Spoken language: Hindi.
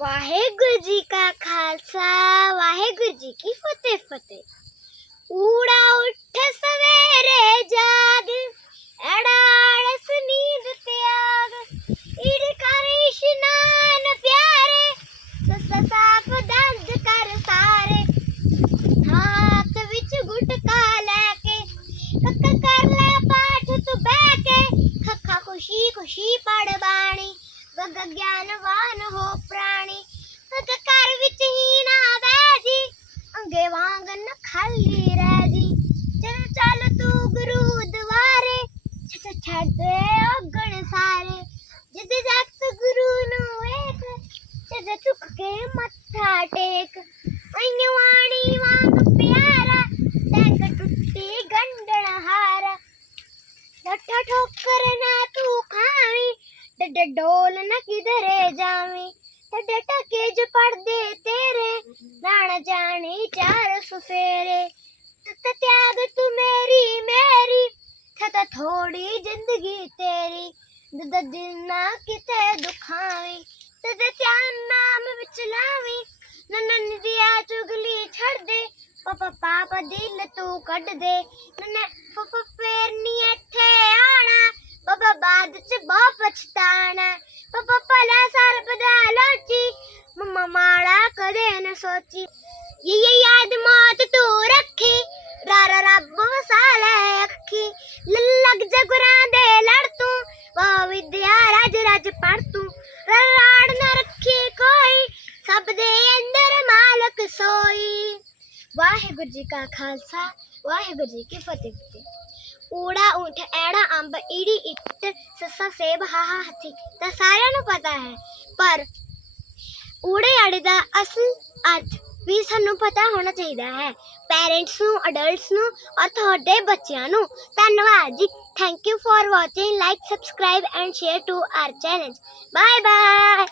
ਵਾਹਿਗੁਰੂ ਜੀ ਕਾ ਖਾਲਸਾ ਵਾਹਿਗੁਰੂ ਜੀ ਕੀ ਫਤਿਹ ਫਤਿਹ ਊੜਾ ਉੱਠ ਸਵੇਰੇ ਗਿਆਨਵਾਨ ਹੋ ਪ੍ਰਾਣੀ ਗੱਗ ਘਰ ਵਿੱਚ ਹੀ ਨਾ ਬਹਿ ਜੀ ਅੰਗੇ ਵਾਂਗ ਨਾ ਖਾਲੀ ਰਹਿ ਜੀ ਚਲ ਚੱਲ ਤੂੰ ਗੁਰੂ ਦਵਾਰੇ ਛੱਡ ਛੱਡ ਦੇ ਔਗਣ ਸਾਰੇ ਜਿੱਦ ਜਗਤ ਗੁਰੂ ਨੂੰ ਵੇਖ ਜਦ ਝੁਕ ਕੇ ਮੱਥਾ ਟੇਕ ਅਈਆਂ ਵਾਣੀ ਵਾਂਗ ਪਿਆਰਾ ਟੈਂਕ ਟੁੱਟੀ ਗੰਡਣ ਹਾਰਾ ਲੱਠਾ ਠੋਕਰ ਨਾ तड़े डोल न किधरे जावी तड़े टके जो पड़ दे तेरे। नाना जाने चार सुफेरे। तत त्याग तू मेरी मेरी। तत थोड़ी ज़िंदगी तेरी। दद दिल ना किते दुखावी। तद ध्यान नाम विच चुगली छड़ दे पापा पापा दिल तू कट दे नन फफ फेरनी अठे आ सर्पदालोची मम्मा माड़ा न सोची। ये ये याद मौत तू रखी, रारा रब अखी जगुरा दे लड़ तू वो विद्या राज राज पढ़ तू न रखी कोई, सब दे अंदर मालक सोई। जी का खालसा, वाहिगुरु जी की फतेह। ਊੜਾ ਊਂਠ, ਐੜਾ ਅੰਬ, ਈੜੀ, ਇੱਟ, ਸੱਸਾ, ਸੇਬ ਹਾਹਾ ਹੱਥੀ, ਤਾਂ ਸਾਰਿਆਂ ਨੂੰ ਪਤਾ ਹੈ। ਪਰ ਊੜੇ ਆੜੇ ਦਾ ਅਸਲ ਅਰਥ ਵੀ ਸਾਨੂੰ ਪਤਾ ਹੋਣਾ ਚਾਹੀਦਾ ਹੈ। ਪੈਰੈਂਟਸ ਨੂੰ ਅਡਲਟਸ ਨੂੰ ਔਰ ਤੁਹਾਡੇ ਬੱਚਿਆਂ ਨੂੰ। ਧੰਨਵਾਦ ਜੀ। Thank you for watching like subscribe and share to our channel bye bye